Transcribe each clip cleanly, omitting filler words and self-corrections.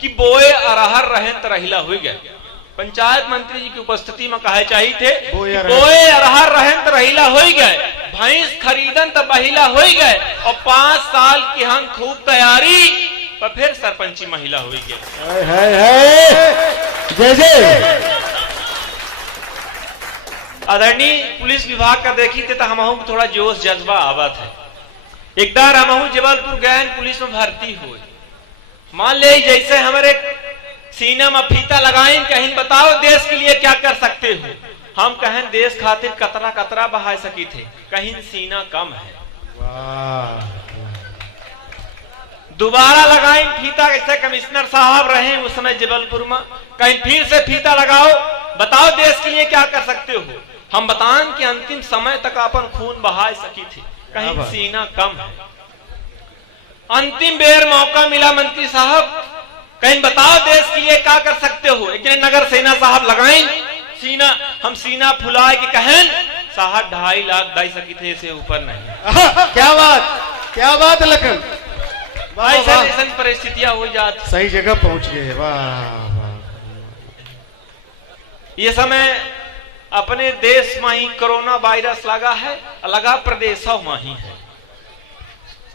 कि बोए अरहर रहें त रहिला हो गए। पंचायत मंत्री जी की उपस्थिति में कहे चाहिए थे बोए अरहर रहें त रहिला हो गए, भैंस खरीदन त बहिला हो गए, और 5 साल की हम खूब तैयारी पर फिर सरपंची महिला हो गई। जय जय। आदरणीय पुलिस विभाग का देखी थे तो हमहू थोड़ा जोश जज्बा आवत है। एक बार हमहू जबलपुर गए पुलिस में भर्ती हुए, मान ले जैसे हमारे सीना में फीता लगाएं, कहीं बताओ देश के लिए क्या कर सकते हो। हम कहें देश खातिर कतरा कतरा बहा सकी थे, कहीं सीना कम है। दोबारा लगाएं फीता, ऐसे कमिश्नर साहब रहे उस समय जबलपुर में, कहीं फिर से फीता लगाओ, बताओ देश के लिए क्या कर सकते हो। हम बताएं कि अंतिम समय तक अपन खून बहा सकी थे, कहीं सीना कम है। अंतिम बेर मौका मिला मंत्री साहब, कहीं बताओ देश के लिए क्या कर सकते हो। एक नगर सेना साहब लगाएं सीना, हम सीना फुलाए कि कहें साहब 2.5 लाख दाई सकी थे, इसे ऊपर नहीं। क्या बात लखन, ऐसा परिस्थितियां हो जाती, सही जगह पहुंच गए। वाह। ये समय अपने देश में ही कोरोना वायरस लगा है, लगा प्रदेशों में ही है।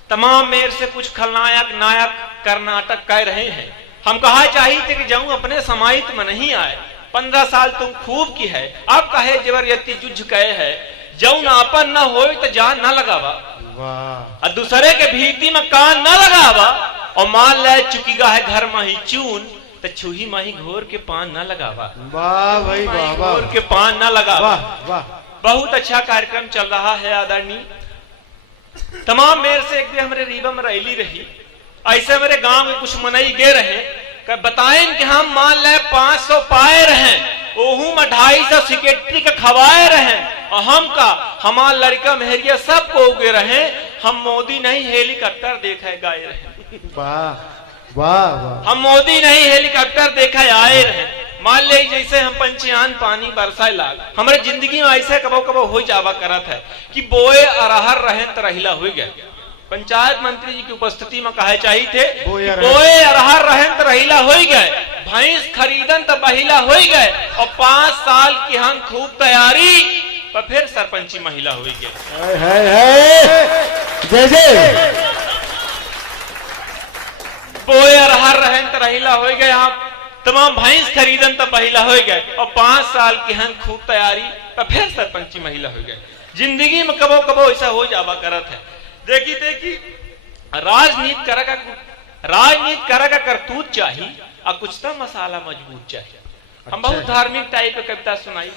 तमाम मेर से कुछ खलनायक नायक कर्नाटक कह रहे हैं, हम कहा चाहिए थे कि जाऊं अपने समाहित में नहीं आए। 15 साल तुम खूब की है, अब कहे जबरदस्ती जुझ कहे है, जाऊं ना अपन न हो तो जान न लगावा, और दूसरे के भीति में कान न लगावा, और मान ले चुकीगा है घर में ही चून, तो छुही माही घोर के पान न लगावा। वाह भाई वाह, घोर के पान न लगावा। वाह। बहुत अच्छा कार्यक्रम चल रहा है आदरणीय। तमाम मेर से एक दिन हमारे रीवा में रैली रही, ऐसे मेरे गांव में कुछ मनई गे रहे, बताएं कि हम मान ले 500 पाए रहे, ओहू में 250 सेक्रेटरी का खवाए रहे, और हम का हमार लड़का मेहरिया सब को उगे रहे, हम मोदी नहीं हेलीकॉप्टर देखे गाए रहे। वाह वाह। हम मोदी नहीं हेलीकॉप्टर देखा आए रहे। मान ले जैसे हम पंचयान पानी बरसाए लाग, हमारे जिंदगी में ऐसे कबो कबो हो जावा करत है कि बोए अरहर रहें त रहिला हो गए। पंचायत मंत्री जी की उपस्थिति में कहे चाहिए थे बोए अरहर रहें त रहिला हो गए, भैंस खरीदन त बहिला हो गए, और 5 साल की हम खूब तैयारी पर फिर सरपंची महिला हो गई। जय जय। बोए अरहर रहें त रहिला हो गए, हम तमाम भैंस खरीदन त बहिला हो गए, और 5 साल की हम खूब तैयारी पर फिर सरपंची महिला हो गए। जिंदगी में कबो कबो ऐसा हो जावा करत है। देखी राजनीति करेगा करतूत चाहिए, और कुछ तो मसाला मजबूत चाहिए। हम बहुत धार्मिक टाइप की कविता सुनाई,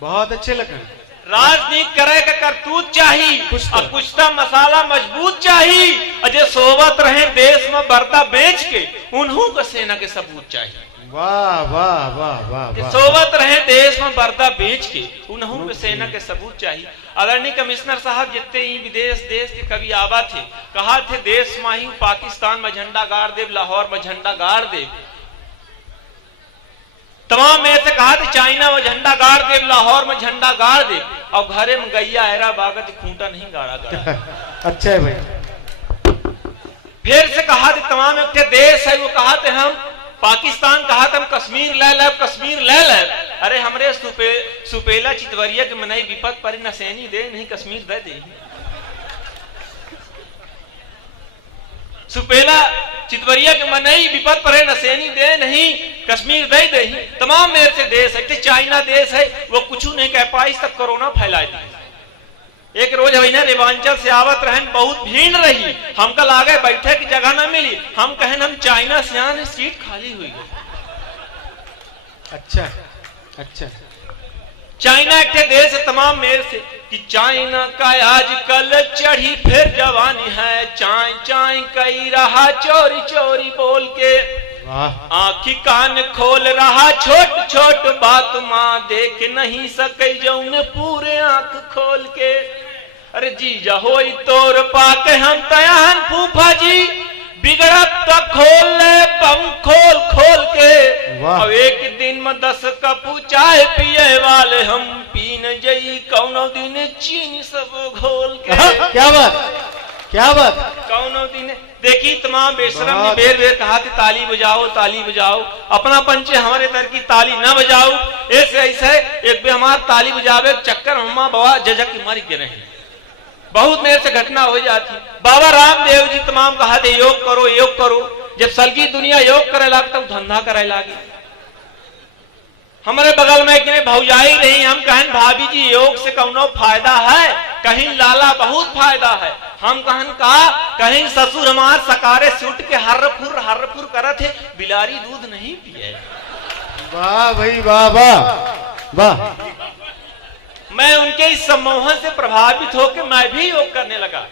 बहुत अच्छे लखन। राजनीति करेगा करतूत चाहिए, और कुछ तो मसाला मजबूत चाहिए, और जो सोबत रहे देश में बर्ता बेच के उन्हों को सेना के सबूत चाहिए। वाह वाह वाह वाह। सोबत रहे देश में बर्ता बेच के उन्हों को सेना के सबूत चाहिए। आदरणीय कमिश्नर साहब जितने ही विदेश देश के कभी आवा थे, कहा थे देश में ही पाकिस्तान में झंडा गाड़ दे, लाहौर में झंडा गाड़ दे, तमाम में से कहा थे चाइना में झंडा गाड़ दे, लाहौर में झंडा गाड़ दे, और घरे में गैया एरा बागत खूंटा नहीं गाड़ा गया। अच्छा है भाई। फिर से कहा थे तमाम एक देश है, वो कहा थे हम पाकिस्तान, कहा था हम कश्मीर ले ले, कश्मीर ले ले। अरे हमरे सुपेला चितवरिया के मनई विपद पर नसैनी दे नहीं, कश्मीर दे दे। सुपेला चितवरिया के मनई विपद पर नसैनी दे नहीं, कश्मीर दे दे। तमाम मेरे से देश है, चाइना देश है, वो कुछ नहीं कह पाई, तब कोरोना फैला दी। एक रोज अभी ना रेवांचल से आवत रहन, बहुत भीड़ रही, हमका लागे बैठे की जगह ना मिली, हम कहें हम चाइना से आने, सीट खाली हुई गई। अच्छा। चाइना एक देश है तमाम मेर से कि चाइना का आजकल चढ़ी फिर जवानी है, चाय चाय कई रहा चोरी चोरी बोल के, आंखी कान खोल रहा छोट छोट बात माँ देख नहीं सके जौन पूरे आंख खोल के। अरे जीजा होई तोर पाके हम तयान फूफा जी, बिगड़त तो खोल ले बम खोल खोल के, अब एक दिन में 10 कप चाय पिए वाले हम, पीन जई कौनो दिन चीनी सब घोल के। क्या बात। कौनो दिन देखी तमाम बेशरम ने बेर बेर कहा कि ताली बजाओ ताली बजाओ, अपना पंचे हमारे दर की ताली न बजाओ। ऐसे ऐसे एक भी हमार ताली बजावे चक्कर हमा बाबा जजक की मर गिरे हैं। बहुत मेरे से घटना हो जाती। बाबा रामदेव जी तमाम कहा थे योग करो योग करो। जब सलगी दुनिया योग करे लाग तब धंधा करे लागी। हमारे बगल में एक भौजाई रही, हम कहें भाभी जी योग से कौनो फायदा है? कहीं लाला बहुत फायदा है। हम कहन कहा कहीं ससुर हमार सकारे सूट के हर फुर करत है, बिलारी दूध नहीं पिए। वाह भाई वाह वाह वाह। मैं उनके इस सम्मोहन से प्रभावित होकर मैं भी योग करने लगा।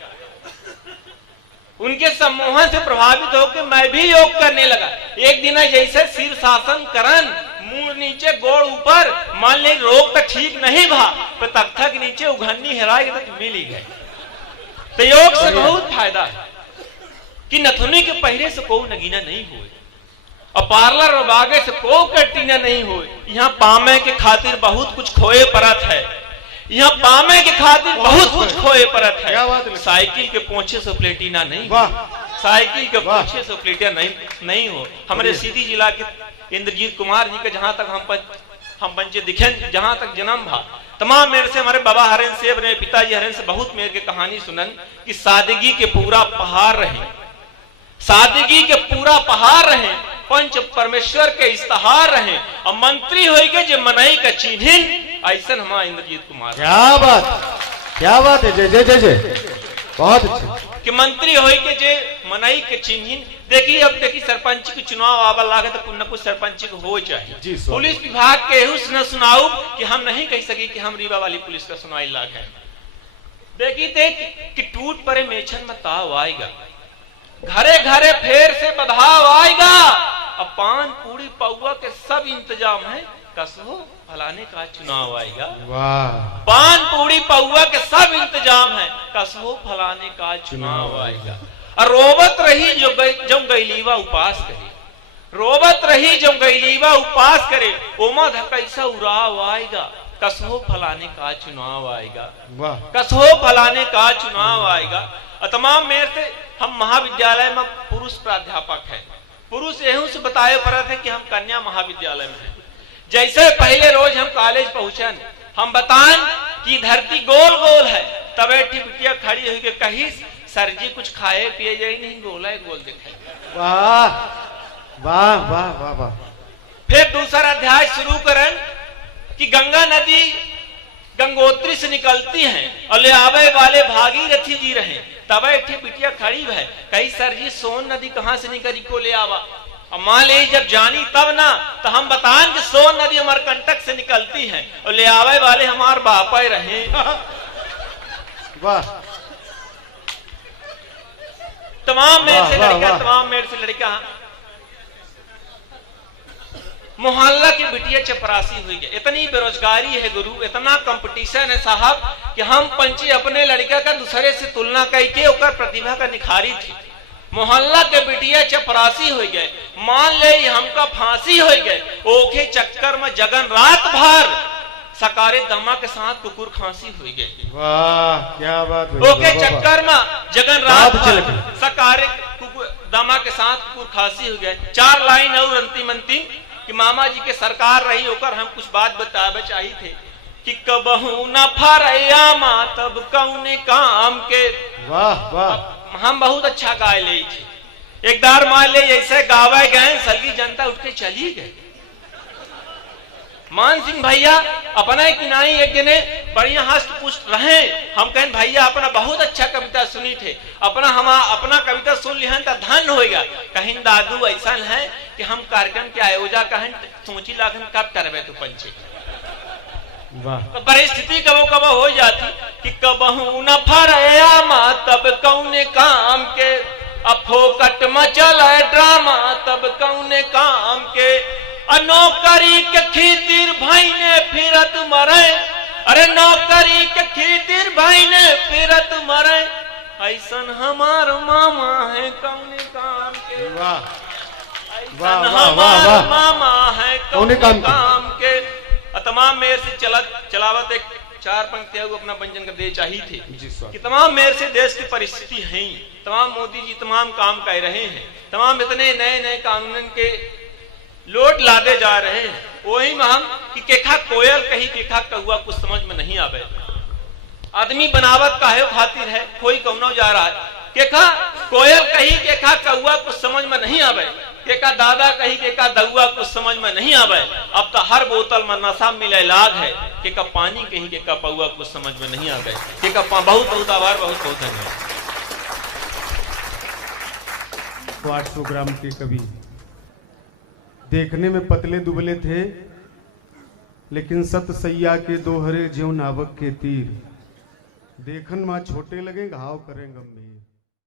उनके सम्मोहन से प्रभावित होकर मैं भी योग करने लगा। एक दिन जैसे शीर्षासन करन, मुंह नीचे गोड़ ऊपर, मान ले रोग तो ठीक नहीं भा पर तख्ता के नीचे उघन्नी हेराई तो मिल ही गए। तो योग से बहुत फायदा है कि नथुनी के पहरे से कोई नगीना नहीं हुए और पार्लर और बागे से कोई कटीना नहीं हुए। यहाँ पामे के खातिर बहुत कुछ खोए परत है। यहाँ पामे के खातिर बहुत कुछ खोए परत है। साइकिल के पोंछे से प्लेटिना नहीं, साइकिल के पोंछे से प्लेटिना नहीं हो। हमारे सीधी जिला के इंद्रजीत कुमार जी के जहां तक हम पंचे दिखे, जहां तक जन्म भा, तमाम मेरे से हमारे बाबा हरेन से अपने पिताजी हरेन से बहुत मेरे के कहानी सुनन कि सादगी के पूरा पहाड़ रहे, सादगी के पूरा पहाड़ रहे, पंच परमेश्वर के इस्तेहार रहे और मंत्री हो गए जो मनई का चिन्हिन। ऐसा हमारा इंद्रजीत कुमार, क्या बात है। जय जय जय जय, बहुत अच्छा कि मंत्री हो के जे मनई के चिन्हिन। देखिए अब देखिए सरपंच के चुनाव आवा लागे तो कुछ न कुछ सरपंच को हो चाहिए। पुलिस विभाग के न सुनाऊ कि हम नहीं कह सके कि हम रीवा वाली पुलिस का सुनाई लाग है। देखिए देख कि टूट पड़े मेछन में ताव आएगा, घरे घरे फेर से बधाव आएगा और पान पूरी पौवा के सब इंतजाम है, कसो फलाने का चुनाव आएगा। पान पूरी पौवा के सब इंतजाम है, कसो फलाने का चुनाव आएगा। और रोबत रही जो गैलीवा उपास करे, रोबत रही जो गैलीवा उपास करे, ओमा धकैसा उड़ाव आएगा, कसो फलाने का चुनाव आएगा, कसो फलाने का चुनाव आएगा। और तमाम मेरे से हम महाविद्यालय में पुरुष प्राध्यापक है, पुरुष एहू से बताए पड़ा थे कि हम कन्या महाविद्यालय में है। जैसे पहले रोज हम कॉलेज पहुंचन, हम बताएं कि धरती गोल गोल है, तबे टिपटिया खड़ी हुई के कही सर जी कुछ खाए पिए जाए नहीं, गोला गोल दिखाई। वाह वाह वाह वाह वाह। फिर दूसरा अध्याय शुरू करें कि गंगा नदी गंगोत्री से निकलती हैं और ले आवे वाले भागीरथी जी रहे, तबे बिटिया खड़ी है, कही सर जी सोन नदी कहां से निकली को ले आवा। और मान ली जब जानी तब ना तो हम बताएं कि सोन नदी अमरकंटक से निकलती है और ले आवे वाले हमार बापा रहे। वाह। तमाम मेरे से लड़का, तमाम मेरे से लड़का मोहल्ला की बिटिया चपरासी हुई है। इतनी बेरोजगारी है गुरु, इतना कंपटीशन है साहब कि हम पंची अपने लड़का का दूसरे से तुलना करके ओकर प्रतिभा का निखारी थी। मोहल्ला के बिटिया चपरासी हो गए, मान ले हमका फांसी हो गए, ओखे चक्कर में जगन रात भर सकारे दमा के साथ कुकुर खांसी हुई गई। वाह क्या बात। ओके चक्कर में जगन रात भर सकारे दमा के साथ कुकुर खांसी हो गए। 4 लाइन और अंतिम कि मामा जी के सरकार रही होकर हम कुछ बात बतावे चाहिए थे कि कबहू न फरया मा तब कौने काम के। वाह वाह। हम बहुत अच्छा गाय ले थे। एक बार मान ले ऐसे गावे गए, सलगी जनता उठ के चली गई। मान सिंह भैया अपना किनाई एक दिन बढ़िया हस्त पुष्ट रहे, हम कहें भैया अपना बहुत अच्छा कविता सुनी थे, अपना कविता सुन लिहन तो धन होगा। कहीं दादू ऐसा है कि हम कार्यक्रम के आयोजक कहन सोची लागन कब करवे तू पंचे। तो परिस्थिति कबो कबो हो जाती कि कबहू न फरया मा तब कौने काम के, अब फोकट में चला ड्रामा तब कौने काम के। नौकरी के खीतिर भाई ने फिरत मरे, अरे नौकरी के खीतिर भाई ने फिरत मरे, ऐसन हमार मामा है कौने काम के। ऐसन हमार मामा है कौने काम के। तमाम मेरे से चलावत एक चार पंक्तियां वो अपना व्यंजन कर दे चाहिए थे जी स्वामी। कि तमाम मेर से देश की परिस्थिति है, तमाम मोदी जी तमाम काम कर रहे हैं, तमाम इतने नए नए कानून के लोट लादे जा रहे हैं। वही में हम कि केखा कोयल कही केखा कौआ कुछ समझ में नहीं आवे। आदमी बनावट काहे खातिर है, कोई कौनो जा रहा है, केखा कोयल कही केखा कौआ कुछ समझ में नहीं आवे, केका दादा कही केका दउआ कुछ समझ में नहीं आवे। अब तो हर बोतल में नशा मिले लाग है, केका पानी कही केका पौआ कुछ समझ में नहीं आवे। केका बहुत बहुत आभार, बहुत बहुत धन्यवाद। 800 ग्राम के कवि देखने में पतले दुबले थे, लेकिन सत सैया के दोहरे ज्यों नावक के तीर, देखन मां छोटे लगे घाव करें गंभीर।